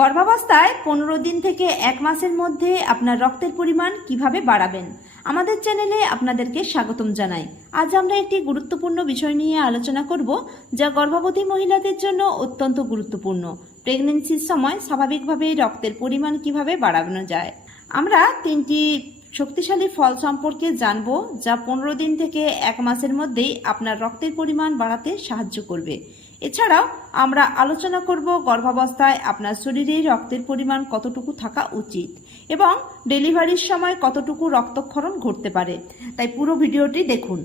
গর্ভাবস্থায় পনেরো দিন থেকে এক মাসের মধ্যে আপনার রক্তের পরিমাণ কীভাবে বাড়াবেন? আমাদের চ্যানেলে আপনাদেরকে স্বাগতম জানাই। আজ আমরা একটি গুরুত্বপূর্ণ বিষয় নিয়ে আলোচনা করব, যা গর্ভবতী মহিলাদের জন্য অত্যন্ত গুরুত্বপূর্ণ। প্রেগনেন্সির সময় স্বাভাবিকভাবে রক্তের পরিমাণ কীভাবে বাড়ানো যায়? আমরা তিনটি শক্তিশালী ফল সম্পর্কে জানব, যা পনেরো দিন থেকে এক মাসের মধ্যেই আপনার রক্তের পরিমাণ বাড়াতে সাহায্য করবে। এছাড়াও আমরা আলোচনা করব গর্ভাবস্থায় আপনার শরীরে রক্তের পরিমাণ কতটুকু থাকা উচিত এবং ডেলিভারির সময় কতটুকু রক্তক্ষরণ ঘটতে পারে। তাই পুরো ভিডিওটি দেখুন।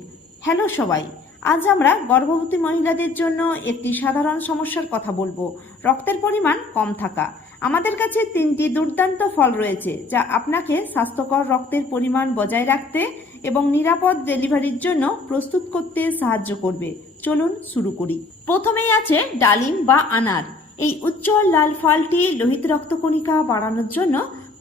হ্যালো সবাই, আজ আমরা গর্ভবতী মহিলাদের জন্য একটি সাধারণ সমস্যার কথা বলব। রক্তের পরিমাণ কম থাকা। আমাদের কাছে তিনটি দুর্দান্ত ফল রয়েছে যা আপনাকে স্বাস্থ্যকর রক্তের পরিমাণ বজায় রাখতে এবং নিরাপদ ডেলিভারির জন্য প্রস্তুত করতে সাহায্য করবে। চলুন শুরু করি। প্রথমেই আছে ডালিম বা আনার। এই উজ্জ্বল লাল ফলটি লোহিত রক্তকণিকা বাড়ানোর জন্য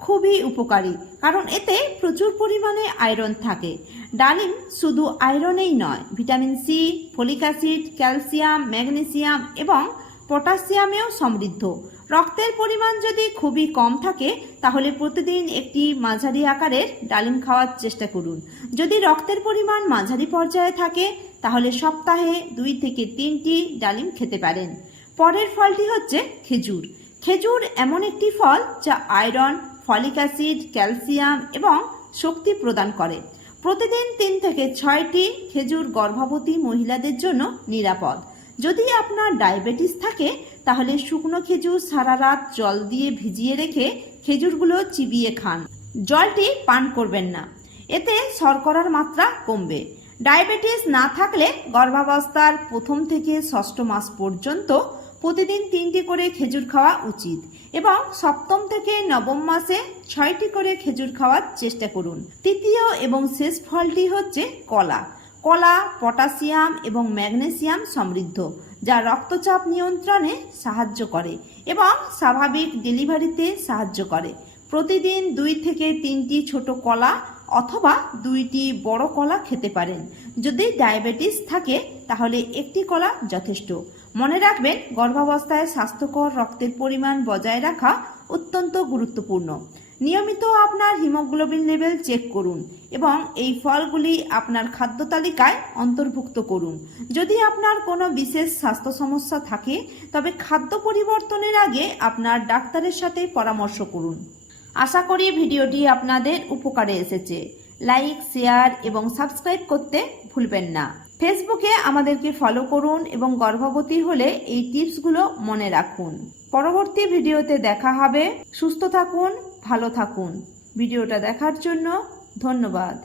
খুবই উপকারী, কারণ এতে প্রচুর পরিমাণে আয়রন থাকে। ডালিম শুধু আয়রনেই নয়, vitamin C, folic acid, calcium, magnesium এবং পটাশিয়ামেও সমৃদ্ধ। রক্তের পরিমাণ যদি খুবই কম থাকে, তাহলে প্রতিদিন একটি মাঝারি আকারের ডালিম খাওয়ার চেষ্টা করুন। যদি রক্তের পরিমাণ মাঝারি পর্যায়ে থাকে, তাহলে সপ্তাহে দুই থেকে তিনটি ডালিম খেতে পারেন। পরের ফলটি হচ্ছে খেজুর। খেজুর এমন একটি ফল যা আয়রন, ফলিক অ্যাসিড, ক্যালসিয়াম এবং শক্তি প্রদান করে। প্রতিদিন তিন থেকে ছয়টি খেজুর গর্ভবতী মহিলাদের জন্য নিরাপদ। যদি আপনার ডায়াবেটিস থাকে, তাহলে শুকনো খেজুর সারা রাত জল দিয়ে ভিজিয়ে রেখে খেজুরগুলো চিবিয়ে খান। জলটি পান করবেন না। এতে শর্করার মাত্রা কমবে। ডায়াবেটিস না থাকলে গর্ভাবস্থার প্রথম থেকে ষষ্ঠ মাস পর্যন্ত প্রতিদিন তিনটি করে খেজুর খাওয়া উচিত এবং সপ্তম থেকে নবম মাসে ছয়টি করে খেজুর খাওয়ার চেষ্টা করুন। তৃতীয় এবং শেষ ফলটি হচ্ছে কলা। কলা, পটাশিয়াম এবং ম্যাগনেসিয়াম সমৃদ্ধ, যা রক্তচাপ নিয়ন্ত্রণে সাহায্য করে এবং স্বাভাবিক ডেলিভারিতে সাহায্য করে। প্রতিদিন দুই থেকে তিনটি ছোট কলা অথবা দুইটি বড় কলা খেতে পারেন। যদি ডায়াবেটিস থাকে, তাহলে একটি কলা যথেষ্ট। মনে রাখবেন, গর্ভাবস্থায় স্বাস্থ্যকর রক্তের পরিমাণ বজায় রাখা অত্যন্ত গুরুত্বপূর্ণ। নিয়মিত আপনার হিমোগ্লোবিন লেভেল চেক করুন এবং এই ফলগুলি আপনার খাদ্য তালিকায় অন্তর্ভুক্ত করুন। যদি আপনার কোনো বিশেষ স্বাস্থ্য সমস্যা থাকে, তবে খাদ্য পরিবর্তনের আগে আপনার ডাক্তারের সাথে পরামর্শ করুন। আশা করি ভিডিওটি আপনাদের উপকারে এসেছে। লাইক, শেয়ার এবং সাবস্ক্রাইব করতে ভুলবেন না। ফেসবুকে আমাদেরকে ফলো করুন এবং গর্ভবতী হলে এই টিপসগুলো মনে রাখুন। পরবর্তী ভিডিওতে দেখা হবে। সুস্থ থাকুন ভালো থাকুন। ভিডিওটা দেখার জন্য ধন্যবাদ।